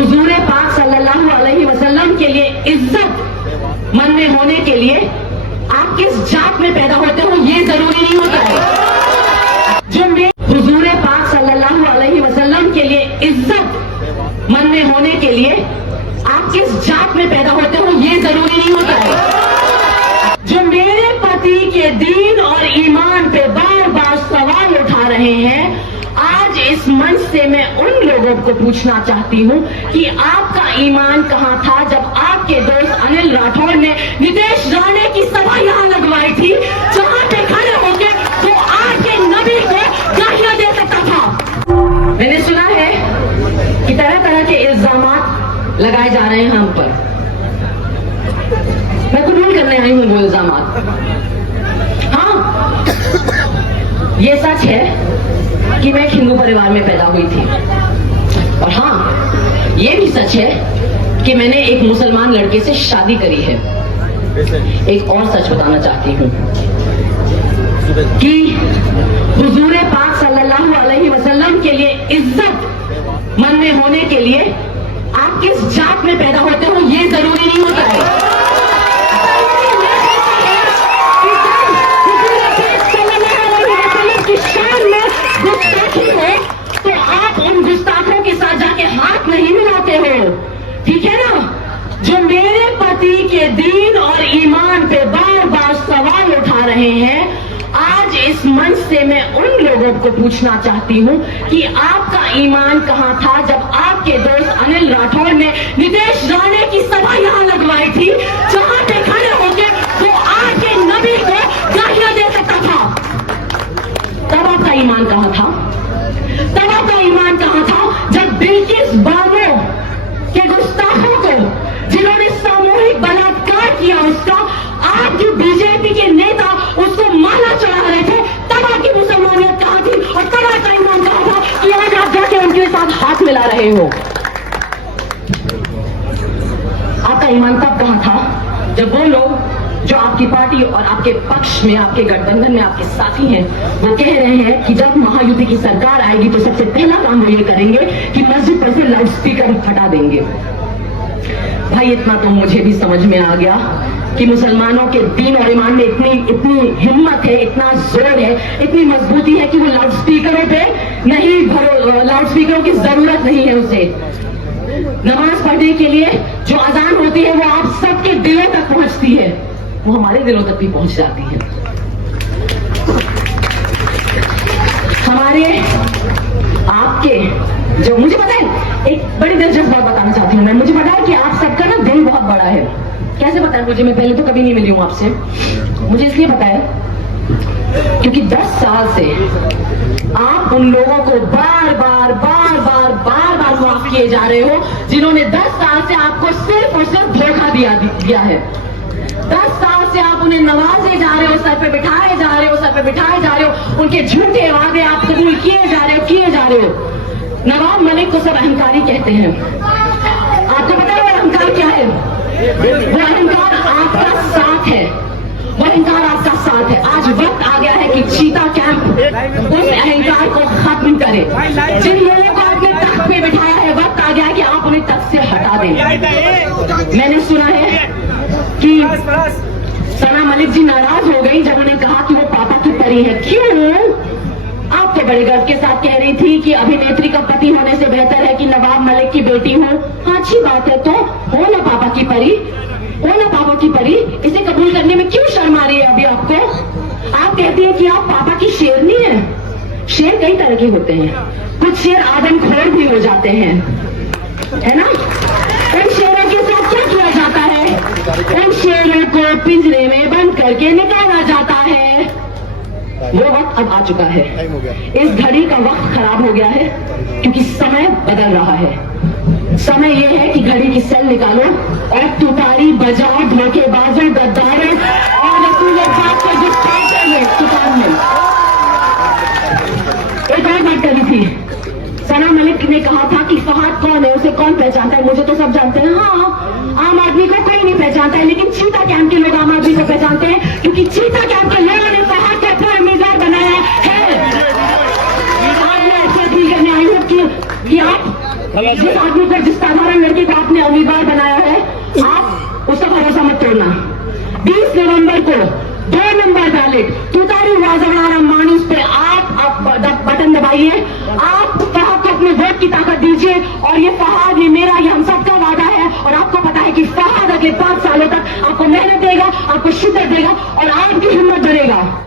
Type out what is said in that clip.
हुजूर पाक सल्लल्लाहु अलैहि वसल्लम के लिए इज्जत मन में होने के लिए आप किस जात में पैदा होते हो ये जरूरी नहीं होता है। जो हुजूर पाक सल्लल्लाहु अलैहि वसल्लम के लिए इज्जत मन में होने के लिए आप किस जात में पैदा होते हो ये जरूरी नहीं होता है। जो मेरे पति के दीन और ईमान पे बार बार सवाल उठा रहे हैं, आज इस मंच से मैं उन लोगों को पूछना चाहती हूं कि आपका ईमान कहां था जब आपके दोस्त अनिल राठौर ने नितेश राणे की सभा यहां लगवाई थी, जहां पे खड़े होकर वो आपके नबी को गालियां दे सकता था। मैंने सुना है कि तरह तरह के इल्जामात लगाए जा रहे हैं हम पर। मैं कबूल करने आई हूं वो इल्जामात। हाँ, ये सच है कि मैं एक हिंदू परिवार में पैदा हुई थी, और हाँ ये भी सच है कि मैंने एक मुसलमान लड़के से शादी करी है। एक और सच बताना चाहती हूँ कि हुजूर पाक सल्लल्लाहु अलैहि वसल्लम के लिए इज्जत मन में होने के लिए आप किस जात में पैदा होते हो ये जरूरी नहीं होता है। गुस्ताखी हो तो आप उन गुस्ताखों के साथ जाके हाथ नहीं मिलाते हो, ठीक है ना। जो मेरे पति के दीन और ईमान पे बार बार सवाल उठा रहे हैं, आज इस मंच से मैं उन लोगों को पूछना चाहती हूं कि आपका ईमान कहां था जब आपके दोस्त अनिल राठौर ने नितेश राणे की सभा यहां लगवाई थी, जहां पे खड़े होकर वो आपके नबी को गालियां दे सकता था। तब आपका ईमान कहां था? तब आपका ईमान कहां था जब बिल्किस बानो के गुस्ताखों को, जिन्होंने सामूहिक बलात्कार किया उसका, आपकी बीजेपी के नेता उसको माला चढ़ा रहे थे, तब आपकी मुसलमानियत कहां थी? और तब आपका ईमान कहां था कि आज आप जाके उनके साथ हाथ मिला रहे हो? आपका ईमान तब कहां था जब वो लोग जो आपकी पार्टी और आपके पक्ष में, आपके गठबंधन में आपके साथी हैं, वो कह रहे हैं कि जब महायुति की सरकार आएगी तो सबसे पहला काम वो ये करेंगे कि मस्जिद पर से लाउड स्पीकर हटा देंगे। भाई इतना तो मुझे भी समझ में आ गया कि मुसलमानों के दीन और ईमान में इतनी हिम्मत है, इतना जोर है, इतनी मजबूती है कि वो लाउड स्पीकरों पे नहीं, लाउड स्पीकरों की जरूरत नहीं है उसे। नमाज पढ़ने के लिए जो अजान होती है वो आप सबके दिलों तक पहुंचती है, वो हमारे दिलों तक भी पहुंच जाती है। हमारे आपके जो, मुझे पता है, एक बड़ी दिलचस्प बात बताना चाहती हूँ मैं। मुझे पता है कि आप सबका ना दिल बहुत बड़ा है। कैसे पता है मुझे? मैं पहले तो कभी नहीं मिली हूँ आपसे। मुझे इसलिए पता है क्योंकि 10 साल से आप उन लोगों को बार बार माफ किए जा रहे हो जिन्होंने 10 साल से आपको सिर्फ और सिर्फ धोखा दिया है। 10 साल से आप उन्हें नवाजे जा रहे हो, सर पे बिठाए जा रहे हो, उनके झूठे वादे आप कबूल किए जा रहे हो। नवाब मलिक को सब अहंकारी कहते हैं। आपको पता है वो अहंकार क्या है? वो अहंकार आपका साथ है, वो अहंकार आपका साथ है। आज वक्त आ गया है कि चीता कैंप उस अहंकार को खत्म करे। जिन लोगों को आपने तख्त पे बिठाया है, वक्त आ गया है कि आप उन्हें तख्त से हटा दें। मैंने सुना है कि सना मलिक जी नाराज हो गई जब उन्हें कहा कि वो पापा की परी है। क्यों? आप तो बड़े गर्व के साथ कह रही थी कि अभिनेत्री का पति होने से बेहतर है कि नवाब मलिक की बेटी हो। हाँ, अच्छी बात है, तो हो ना पापा की परी, हो ना पापा की परी। इसे कबूल करने में क्यों शर्म आ रही है अभी आपको? आप कहती है कि आप पापा की शेरनी है। शेर कई तरह के होते हैं, कुछ शेर आदमखोर भी हो जाते हैं, है ना। उन शेरों के साथ क्या किया जाता है? उन शेरों को पिंजरे में बंद करके निकाला जाता है। वो वक्त अब आ चुका है। इस घड़ी का वक्त खराब हो गया है क्योंकि समय बदल रहा है। समय ये है कि घड़ी की सेल निकालो और तुतारी बजाओ धोखेबाजों, गद्दारों और रसूल पाक के गुस्ताखों में तुतार में। एक और बात करी थी, सना मलिक ने कहा था कि फहद कौन है, उसे कौन पहचानता है? मुझे तो सब जानते हैं। हाँ, आम आदमी को कोई नहीं पहचानता है, लेकिन चीता कैंप के लोग आम आदमी को पहचानते हैं क्योंकि चीता कैंप के लोगों ने फहद को अपना उम्मीदवार बनाया है। आज मैं ऐसे अपील करने आई हूँ कि आप जिस आदमी को, जिस साधारण लड़के को आपने उम्मीदवार बनाया है, आप उसका भरोसा मत तोड़ना। 20 नवंबर को 2 नंबर बैलेट तुतारी वाजवाड़ा मानुस पे आप बटन दबाइए। आप फहद को अपने वोट की ताकत दीजिए। और ये फहद, ये मेरा, ये हम सबका वादा है। और आपको पता है कि फहद अगले 5 सालों तक आपको मेहनत देगा, आपको शिद्दत देगा और आपकी हिम्मत बढ़ेगा।